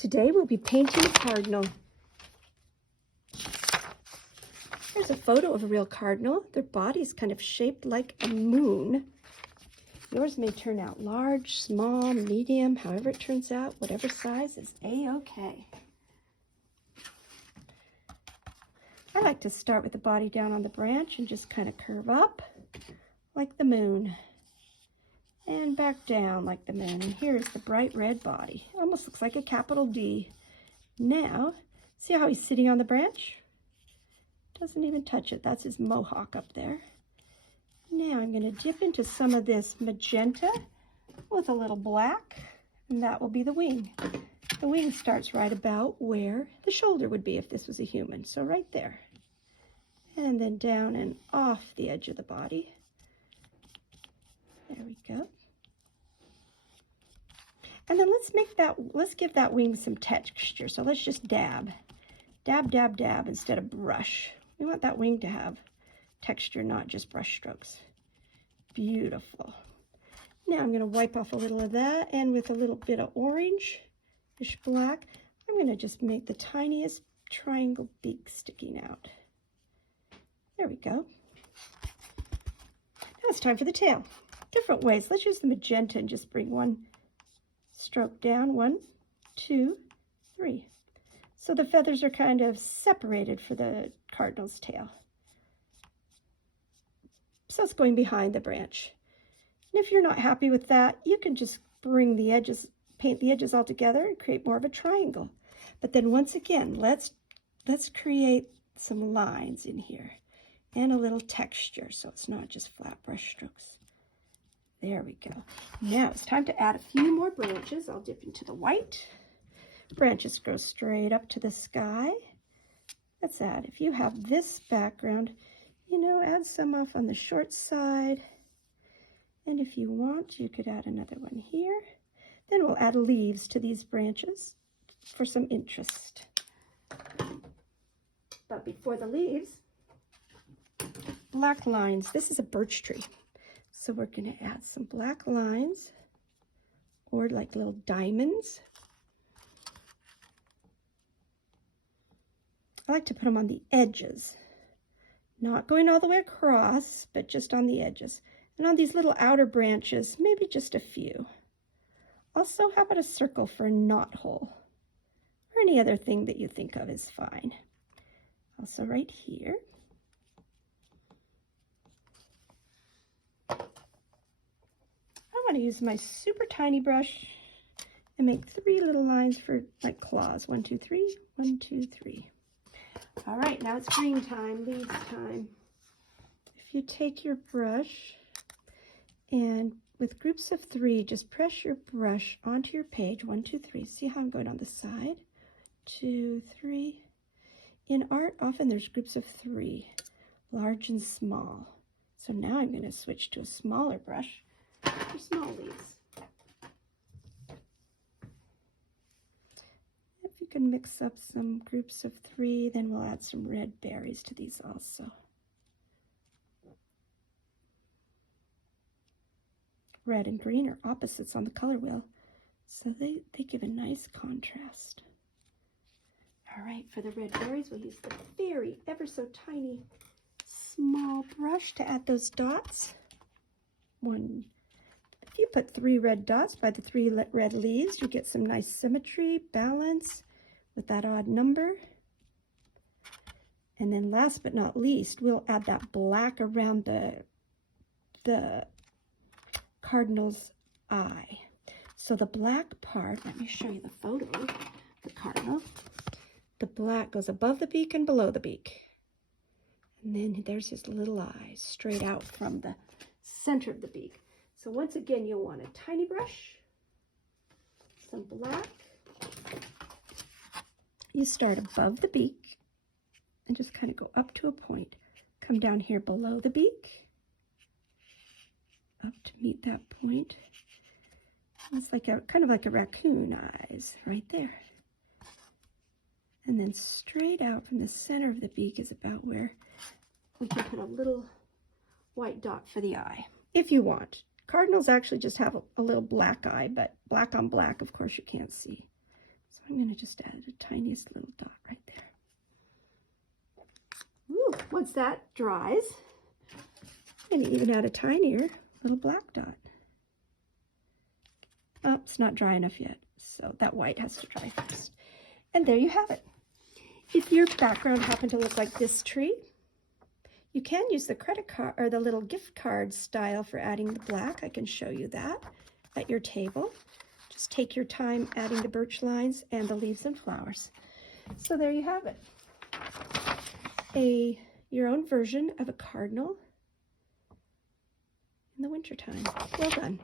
Today we'll be painting a cardinal. Here's a photo of a real cardinal. Their body is kind of shaped like a moon. Yours may turn out large, small, medium, however it turns out, whatever size is a-okay. I like to start with the body down on the branch and just kind of curve up like the moon and back down like the moon. And here's the bright red body. Almost looks like a capital D. Now, see how he's sitting on the branch? Doesn't even touch it. That's his mohawk up there. Now I'm going to dip into some of this magenta with a little black, and that will be the wing. The wing starts right about where the shoulder would be if this was a human, so right there. And then down and off the edge of the body. There we go. And then let's give that wing some texture. So let's just dab. Dab, dab, dab instead of brush. We want that wing to have texture, not just brush strokes. Beautiful. Now I'm going to wipe off a little of that, and with a little bit of orange-ish black, I'm going to just make the tiniest triangle beak sticking out. There we go. Now it's time for the tail. Different ways. Let's use the magenta and just bring one stroke down. 1, 2, 3. So the feathers are kind of separated for the cardinal's tail. So it's going behind the branch. And if you're not happy with that, you can just bring the edges, paint the edges all together and create more of a triangle. But then once again, let's create some lines in here and a little texture so it's not just flat brush strokes. There we go. Now it's time to add a few more branches. I'll dip into the white. Branches go straight up to the sky. Let's add, if you have this background, add some off on the short side. And if you want, you could add another one here. Then we'll add leaves to these branches for some interest. But before the leaves, black lines. This is a birch tree. So we're going to add some black lines or like little diamonds. I like to put them on the edges, not going all the way across, but just on the edges. And on these little outer branches, maybe just a few. Also, how about a circle for a knot hole? Or any other thing that you think of is fine. Also right here. I want to use my super tiny brush and make 3 little lines for like claws. 1, 2, 3, 1, 2, 3. All right, now it's green time, leaves time. If you take your brush and with groups of 3, just press your brush onto your page. 1, 2, 3. See how I'm going on the side? 2, 3. In art, often there's groups of 3, large and small. So now I'm going to switch to a smaller brush for small leaves. If you can mix up some groups of 3, then we'll add some red berries to these also. Red and green are opposites on the color wheel, so they give a nice contrast. All right, for the red berries, we'll use the very ever so tiny small brush to add those dots. If you put 3 red dots by the 3 red leaves, you get some nice symmetry, balance with that odd number. And then last but not least, we'll add that black around the cardinal's eye. So the black part, let me show you the photo of the cardinal. The black goes above the beak and below the beak. And then there's his little eyes straight out from the center of the beak. So once again, you'll want a tiny brush, some black. You start above the beak and just kind of go up to a point. Come down here below the beak, up to meet that point. It's like kind of like a raccoon eyes right there. And then straight out from the center of the beak is about where we can put a little white dot for the eye, if you want. Cardinals actually just have a little black eye, but black on black, of course, you can't see. So I'm going to just add the tiniest little dot right there. Ooh, once that dries, I'm going to even add a tinier little black dot. Oh, it's not dry enough yet, so that white has to dry first. And there you have it. If your background happened to look like this tree, you can use the credit card or the little gift card style for adding the black. I can show you that at your table. Just take your time adding the birch lines and the leaves and flowers. So there you have it. Your own version of a cardinal in the wintertime. Well done.